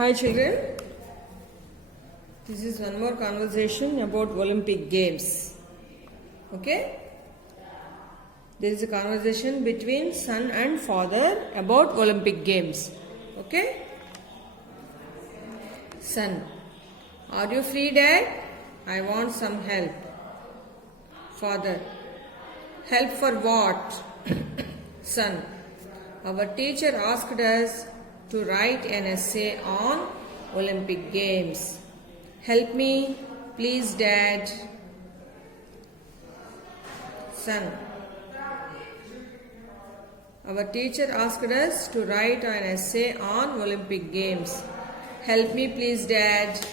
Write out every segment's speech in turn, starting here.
Hi children, this is one more conversation about Olympic Games. Okay, there is a conversation between son and father about Olympic Games. Okay, son, are you free, dad? I want some help. Father, help for what? Son, our teacher asked us to write an essay on Olympic Games. Help me, please, dad. Son, our teacher asked us to write an essay on Olympic Games. Help me, please, dad.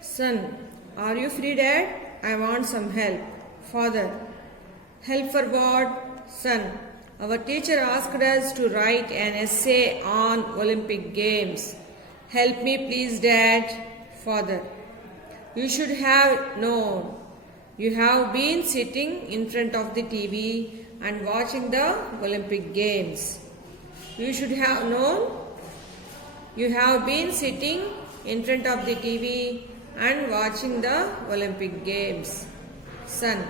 Son, are you free, dad? I want some help. Father, help for what? Son, our teacher asked us to write an essay on Olympic Games. Help me, please, dad. Father, you should have known. You have been sitting in front of the TV and watching the Olympic Games. You should have known. You have been sitting in front of the TV and watching the Olympic Games. Son,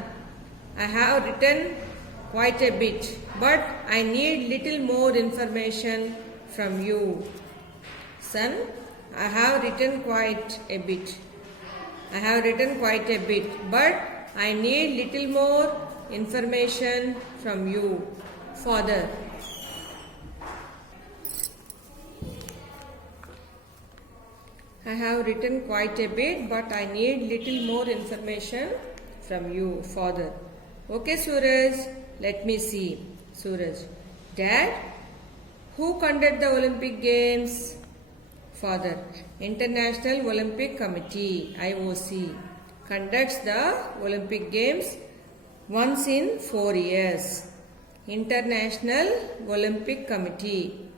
I have written quite a bit, but I need little more information from you. Son, I have written quite a bit. But I need little more information from you. Father, I have written quite a bit, but I need little more information from you, Father. Okay, Suraj, let me see. Suraj, Dad, who conducted the Olympic Games? Father, International Olympic Committee, IOC, conducts the Olympic Games once in 4 years. International Olympic Committee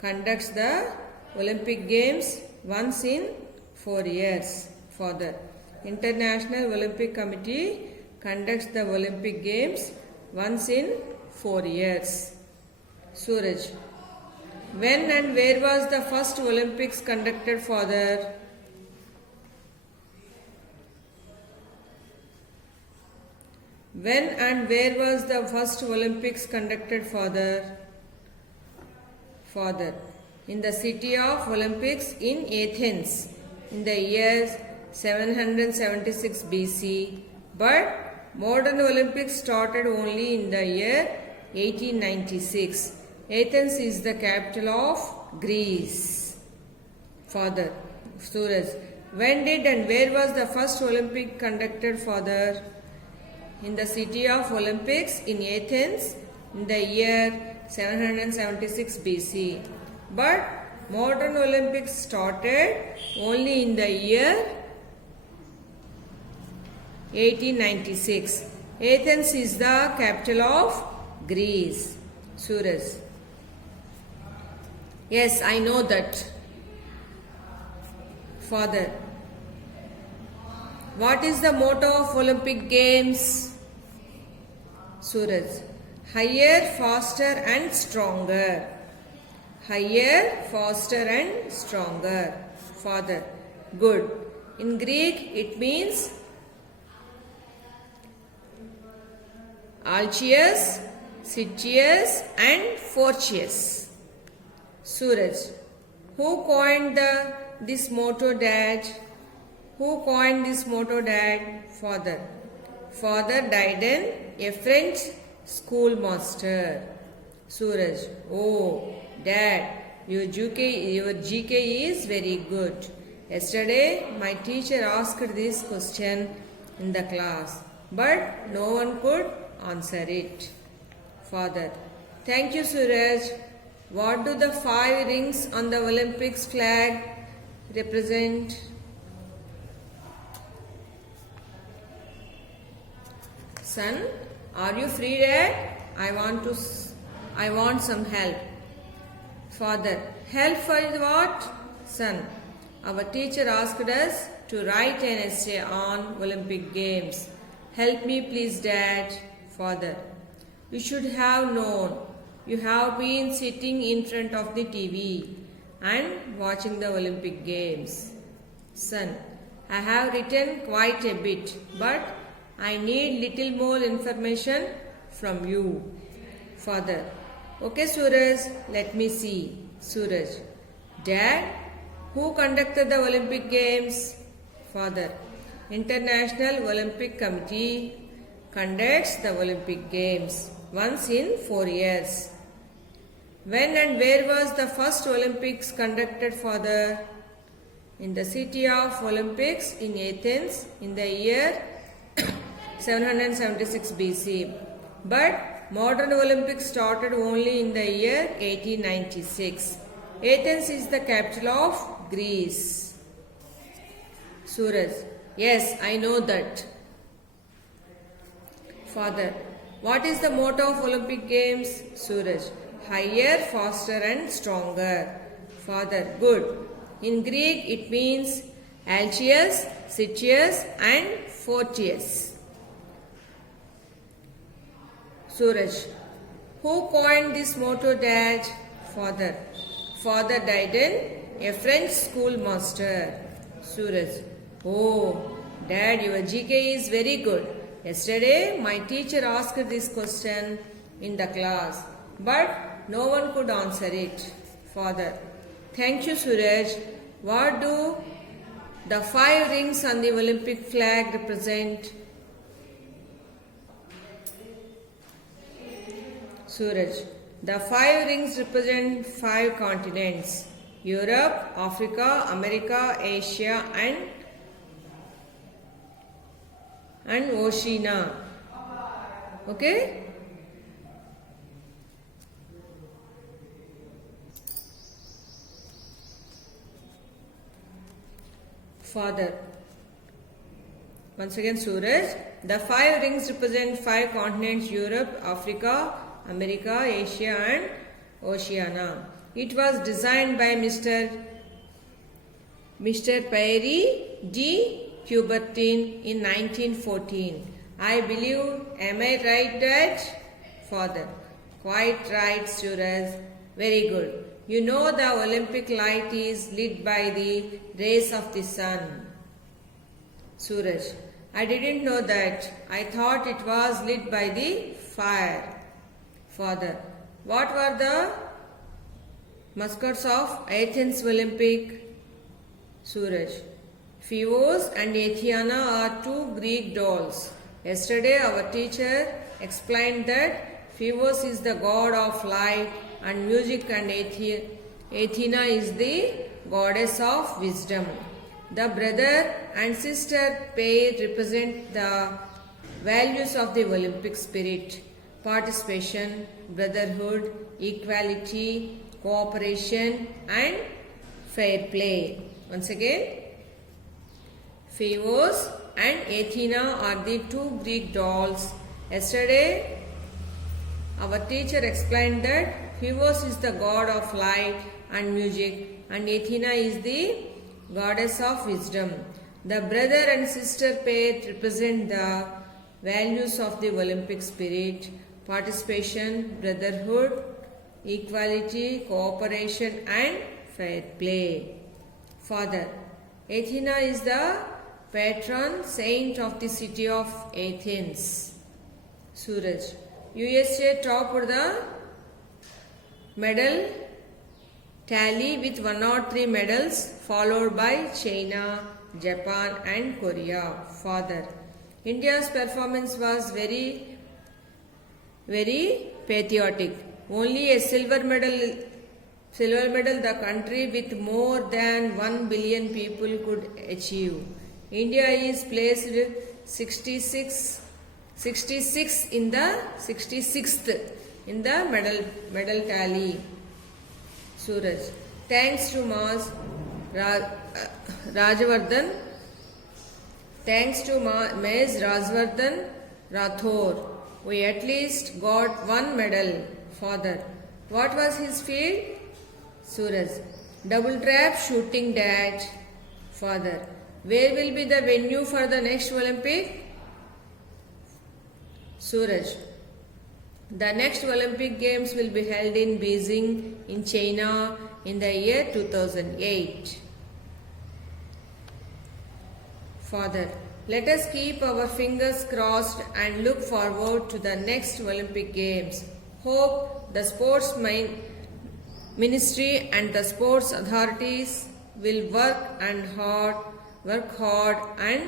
conducts the Olympic Games once in 4 years. Father, International Olympic Committee conducts the Olympic Games once in 4 years. Suraj, when and where was the first Olympics conducted, Father? When and where was the first Olympics conducted, Father? Father, in the city of Olympics in Athens in the year 776 BC, but modern Olympics started only in the year 1896. Athens is the capital of Greece. Father, Suraj, when did and where was the first Olympic conducted, Father? In the city of Olympics in Athens in the year 776 BC. But modern Olympics started only in the year 1896. Athens is the capital of Greece. Suraj, yes, I know that. Father, what is the motto of Olympic Games? Suraj, higher, faster and stronger. Higher, faster and stronger. Father, good. In Greek it means Alcius, Citius and Fortius. Suraj, who coined this motto, Dad? Who coined this motto, Dad? Father. Father Dryden, a French schoolmaster. Suraj, oh, Dad, your GK is very good. Yesterday, my teacher asked this question in the class, but no one could answer it. Father, thank you, Suraj. What do the 5 rings on the Olympics flag represent? Son, are you free, Dad? I want some help. Father, help for what? Son, our teacher asked us to write an essay on Olympic Games. Help me please, Dad. Father. You should have known. You have been sitting in front of the TV and watching the Olympic Games. Son. I have written quite a bit, but I need little more information from you. Father. Okay, Suraj, let me see. Suraj. Dad, who conducted the Olympic Games? Father. International Olympic Committee conducts the Olympic Games once in 4 years. When and where was the first Olympics conducted, Father? In the city of Olympics in Athens in the year 776 BC. But modern Olympics started only in the year 1896. Athens is the capital of Greece. Suraj. Yes, I know that. Father. What is the motto of Olympic Games? Suraj. Higher, faster and stronger. Father. Good. In Greek it means Alcius, Citius and Fortius. Suraj. Who coined this motto, Dad? Father. Father Dryden, a French schoolmaster. Suraj. Oh, Dad, your GK is very good. Yesterday, my teacher asked this question in the class, but no one could answer it. Father. Thank you, Suraj. What do the 5 rings on the Olympic flag represent? Suraj. The 5 rings represent 5 continents: Europe, Africa, America, Asia and Oceania. Okay? Father. Once again, Suraj. The 5 rings represent 5 continents: Europe, Africa, America, Asia and Oceania. It was designed by Mr. Pierre de Coubertin in 1914. I believe, am I right, Dad? Father. Quite right, Suraj. Very good. You know the Olympic light is lit by the rays of the sun. Suraj. I didn't know that. I thought it was lit by the fire. Father. What were the mascots of Athens Olympic? Suraj. Phoebus and Athena are 2 Greek dolls. Yesterday our teacher explained that Phoebus is the god of light and music and Athena is the goddess of wisdom. The brother and sister pair represent the values of the Olympic spirit: participation, brotherhood, equality, cooperation and fair play. Once again, Phoebus and Athena are the 2 Greek dolls. Yesterday, our teacher explained that Phoebus is the god of light and music and Athena is the goddess of wisdom. The brother and sister pair represent the values of the Olympic spirit: participation, brotherhood, equality, cooperation and fair play. Father. Athena is the patron saint of the city of Athens. Suraj. USA topped the medal tally with 103 medals, followed by China, Japan and Korea. Father. India's performance was very patriotic. Only a silver medal the country with more than 1 billion people could achieve. India is placed 66th in the medal tally. Suraj. Thanks to Ms. Rajavardhan. Thanks to Ms. Rajavardhan Rathore, we at least got 1 medal. Father. What was his field? Suraj. Double trap shooting, Dad. Father. Where will be the venue for the next Olympic? Suraj. The next Olympic Games will be held in Beijing in China in the year 2008. Father. Let us keep our fingers crossed and look forward to the next Olympic Games. Hope the sports ministry and the sports authorities will work hard and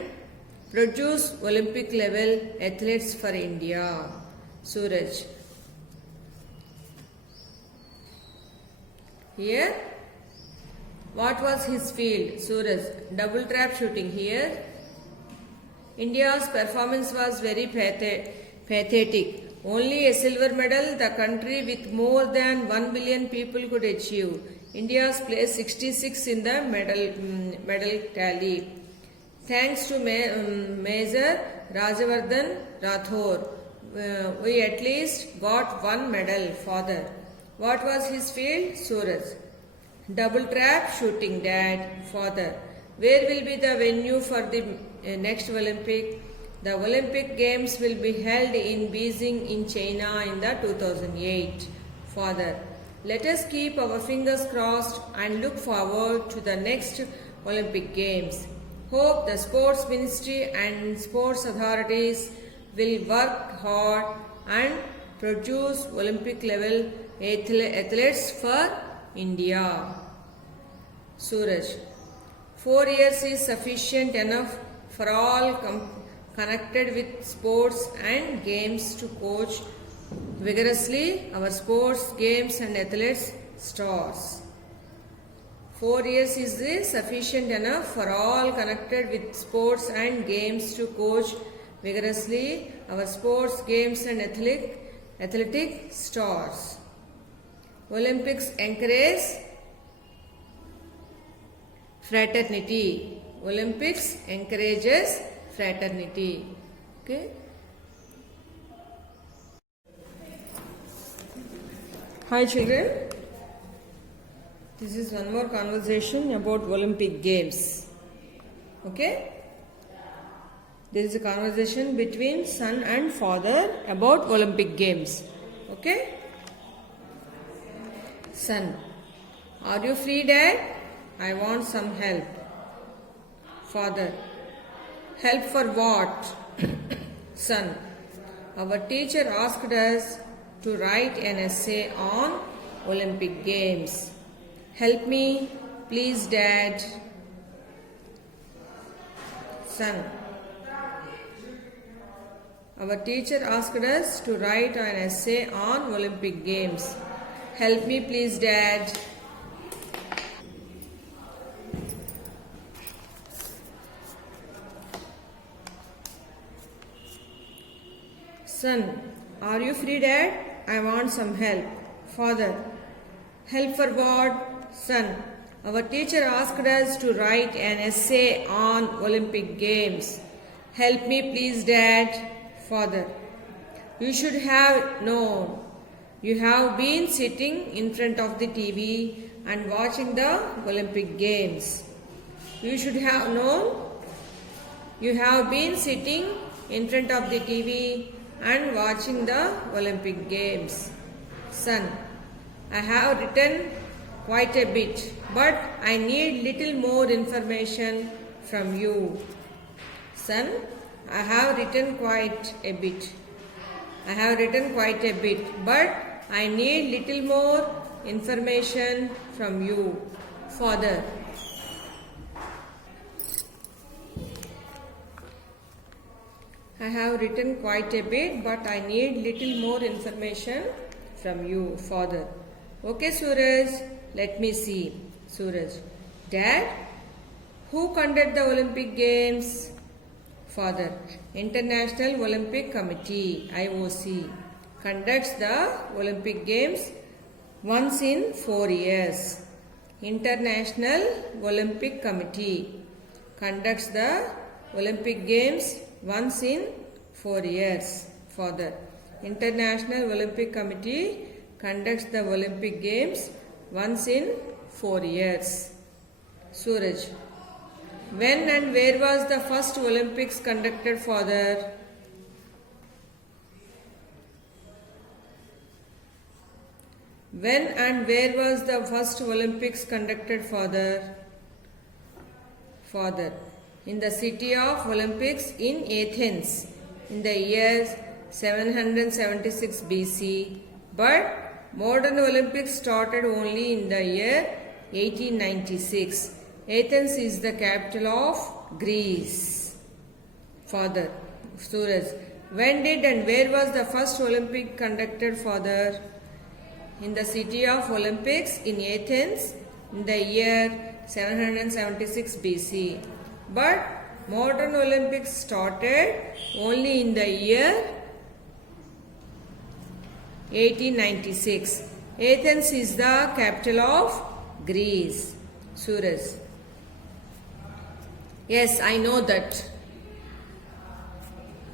produce Olympic level athletes for India. Suraj. Here, what was his field? Suraj. Double trap shooting. Here, India's performance was very pathetic. Only a silver medal the country with more than 1 billion people could achieve. India's placed 66 in the medal tally. Thanks to Major Rajavardhan Rathore, we at least got one medal. Father. What was his field? Suraj. Double trap shooting. Dad. Father. Where will be the venue for the next Olympic? The Olympic Games will be held in Beijing in China in the 2008. Father. Let us keep our fingers crossed and look forward to the next Olympic Games. Hope the sports ministry and sports authorities will work hard and produce Olympic level athletes for India. Suraj. 4 years is sufficient enough for all connected with sports and games to coach vigorously our sports, games and athletes stars. 4 years is sufficient enough for all connected with sports and games to coach vigorously our sports, games and athletic stars. Olympics encourage fraternity. Olympics encourages fraternity. Okay. Hi children. This is one more conversation about Olympic Games. Okay. There is a conversation between son and father about Olympic Games. Okay. Son. Are you free, Dad? I want some help. Father. Help for what? Son. Our teacher asked us to write an essay on Olympic Games. Help me, please, Dad. Son. Our teacher asked us to write an essay on Olympic Games. Help me, please, Dad. Son, are you free, Dad? I want some help. Father, help for what? Son, our teacher asked us to write an essay on Olympic Games. Help me, please, Dad. Father, you should have known. You have been sitting in front of the TV and watching the Olympic Games. You should have known. You have been sitting in front of the TV and watching the Olympic Games. Son, I have written quite a bit, but I need little more information from you. Son, I have written quite a bit. But I need little more information from you. Father. I have written quite a bit, but I need little more information from you. Father. Okay, Suraj, let me see. Suraj. Dad, who conducted the Olympic Games? Father. International Olympic Committee, IOC, conducts the Olympic Games once in 4 years. International Olympic Committee conducts the Olympic Games once in 4 years. Father. International Olympic Committee conducts the Olympic Games once in 4 years. Suraj. When and where was the first Olympics conducted, Father? When and where was the first Olympics conducted, father? Father. In the city of Olympics in Athens in the year 776 BC, but modern Olympics started only in the year 1896. Athens is the capital of Greece. Father. Suraj. When did and where was the first Olympic conducted, father? In the city of Olympics in Athens in the year 776 BC. But modern Olympics started only in the year 1896. Athens is the capital of Greece. Suraj. Yes, I know that.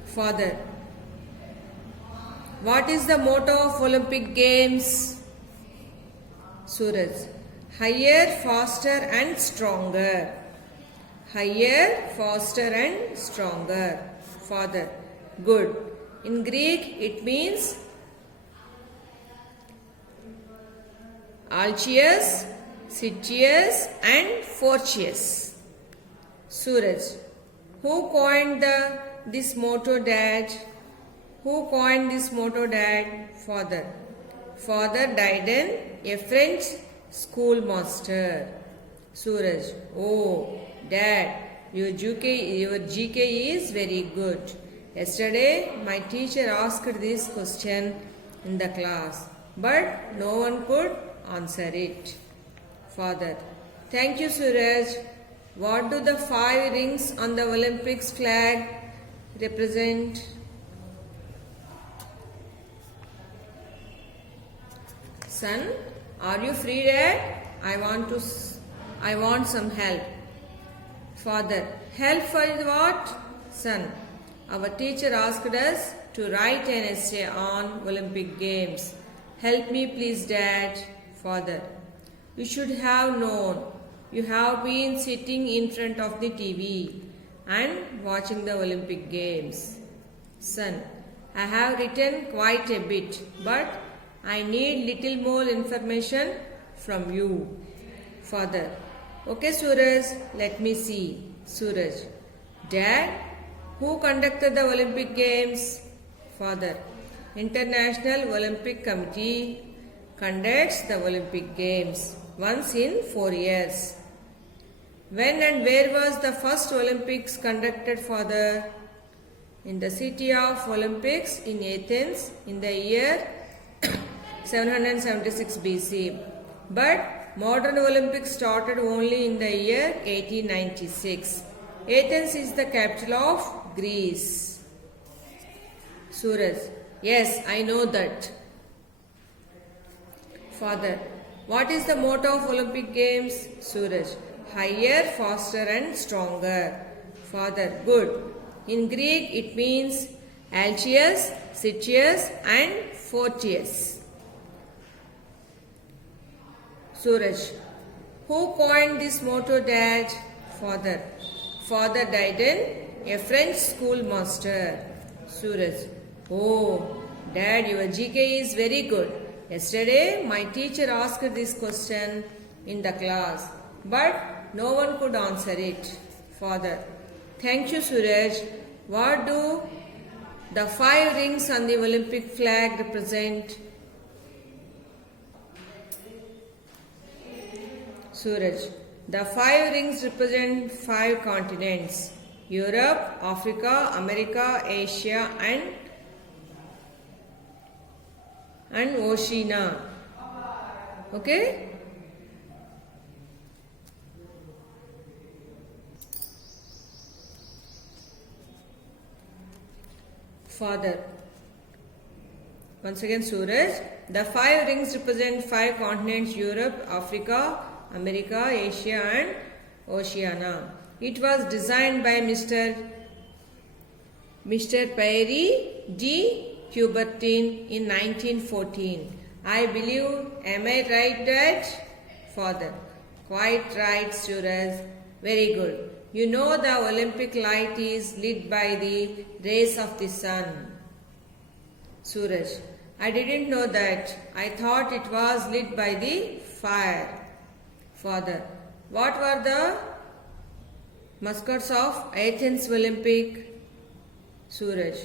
Father. What is the motto of Olympic Games? Suraj. Higher, faster and stronger. Higher, faster and stronger. Father. Good. In Greek it means Alcius, Citius and Phorcys. Suraj. Who coined this motto, dad? Who coined this motto, dad? Father. Father Dryden, a French schoolmaster. Suraj. Oh, dad, your GK is very good. Yesterday, my teacher asked this question in the class, but no one could answer it. Father. Thank you, Suraj. What do the 5 rings on the Olympics flag represent? Son, are you free, dad? I want some help. Father. Help for what? Son. Our teacher asked us to write an essay on Olympic Games. Help me please, dad. Father. You should have known. You have been sitting in front of the TV and watching the Olympic Games. Son. I have written quite a bit, but I need little more information from you. Father. Okay, Suraj, let me see. Suraj. Dad, who conducted the Olympic Games? Father. International Olympic Committee conducts the Olympic Games once in 4 years. When and where was the first Olympics conducted, father? In the city of Olympics in Athens in the year 776 BC. But modern Olympics started only in the year 1896. Athens is the capital of Greece. Suraj. Yes, I know that. Father. What is the motto of Olympic Games? Suraj. Higher, faster and stronger. Father. Good. In Greek it means Alcius, Citius and Phorcys. Suraj. Who coined this motto, dad? Father. Father Dryden, a French schoolmaster. Suraj. Oh, dad, your GK is very good. Yesterday, my teacher asked this question in the class, but no one could answer it. Father. Thank you, Suraj. What do the 5 rings on the Olympic flag represent? Suraj. The 5 rings represent 5 continents: Europe, Africa, America, Asia and Oceania. Okay? Father. Once again, Suraj. The 5 rings represent 5 continents: Europe, Africa, America, Asia and Oceania. It was designed by Mr. Pierre de Coubertin in 1914. I believe, am I right, Dad? Father. Quite right, Suraj. Very good. You know the Olympic light is lit by the rays of the sun. Suraj. I didn't know that. I thought it was lit by the fire. Father, what were the mascots of Athens Olympic? Suraj,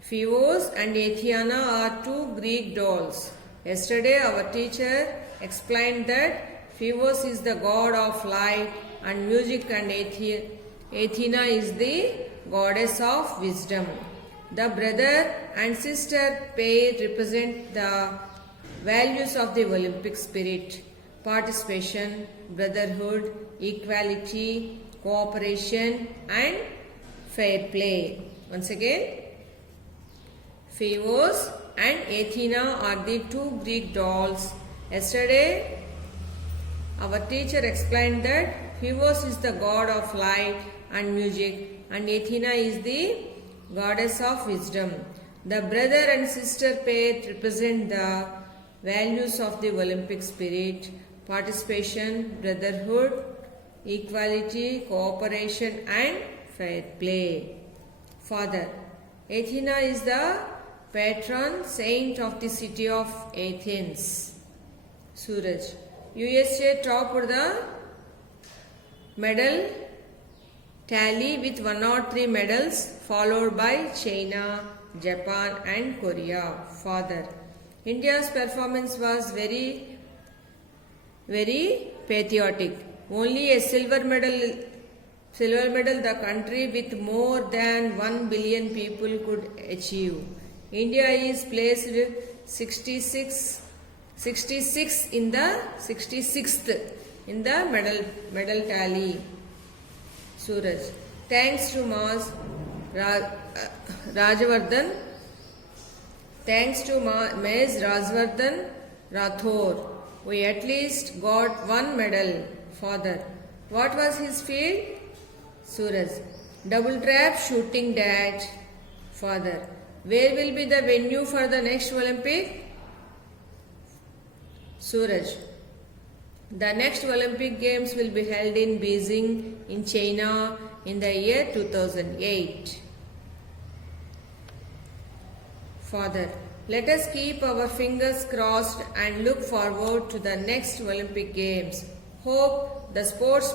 Phoebus and Athena are two Greek dolls. Yesterday our teacher explained that Phoebus is the god of light and music and Athena is the goddess of wisdom. The brother and sister pair represent the values of the Olympic spirit: participation, brotherhood, equality, cooperation and fair play. Once again, Phoebus and Athena are the two Greek dolls. Yesterday, our teacher explained that Phoebus is the god of light and music and Athena is the goddess of wisdom. The brother and sister pair represent the values of the Olympic spirit: participation, brotherhood, equality, cooperation and fair play. Father, Athena is the patron saint of the city of Athens. Suraj, USA topped the medal tally with 103 medals, followed by China, Japan and Korea. Father, India's performance was very patriotic. Only a silver medal the country with more than 1 billion people could achieve. India is placed 66th in the 66th in the medal tally. Suraj, thanks to Ms. Rajavardhan Rathore, we at least got one medal. Father, what was his field? Suraj, double trap shooting dash. Father, where will be the venue for the next Olympic? Suraj, the next Olympic Games will be held in Beijing in China in the year 2008. Father, let us keep our fingers crossed and look forward to the next Olympic Games. Hope the sports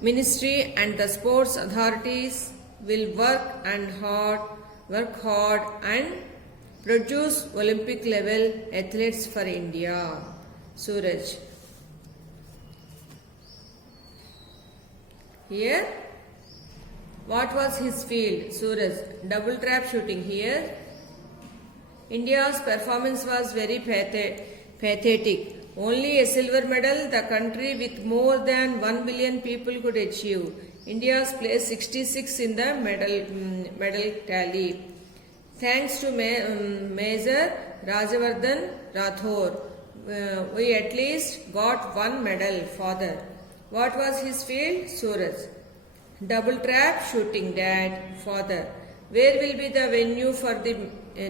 ministry and the sports authorities will work hard and produce Olympic level athletes for India. Suraj, here what was his field? Suraj, double trap shooting. Here India's performance was very pathetic. Only a silver medal the country with more than 1 billion people could achieve. India's placed 66 in the medal tally. Thanks to Major Rajavardhan Rathore, we at least got one medal. Father, what was his field? Suraj, double trap shooting. Dad, father, where will be the venue for the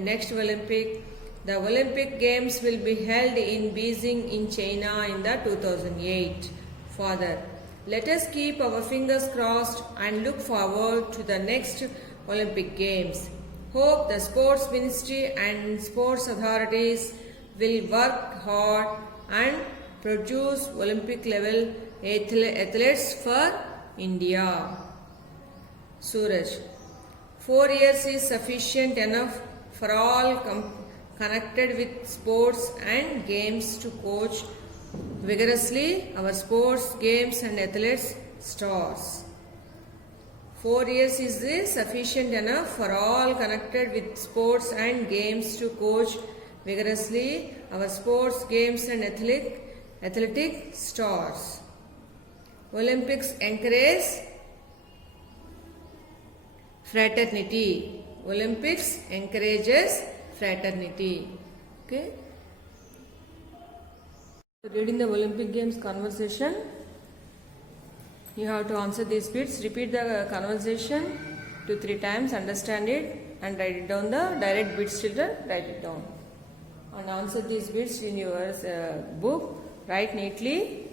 next Olympic? The Olympic Games will be held in Beijing in China in the 2008. Father, let us keep our fingers crossed and look forward to the next Olympic Games. Hope the sports ministry and sports authorities will work hard and produce Olympic level athletes for India. Suraj, 4 years is sufficient enough for all connected with sports and games to coach vigorously our sports, games and athletes stars. 4 years is sufficient enough for all connected with sports and games to coach vigorously our sports, games and athletic stars. Olympics encourage fraternity. Olympics encourages fraternity. Okay. Reading the Olympic Games conversation, you have to answer these bits. Repeat the conversation 2-3 times, understand it and write it down. The direct bits children, write it down and answer these bits in your book. Write neatly.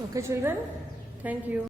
Okay, children. Thank you.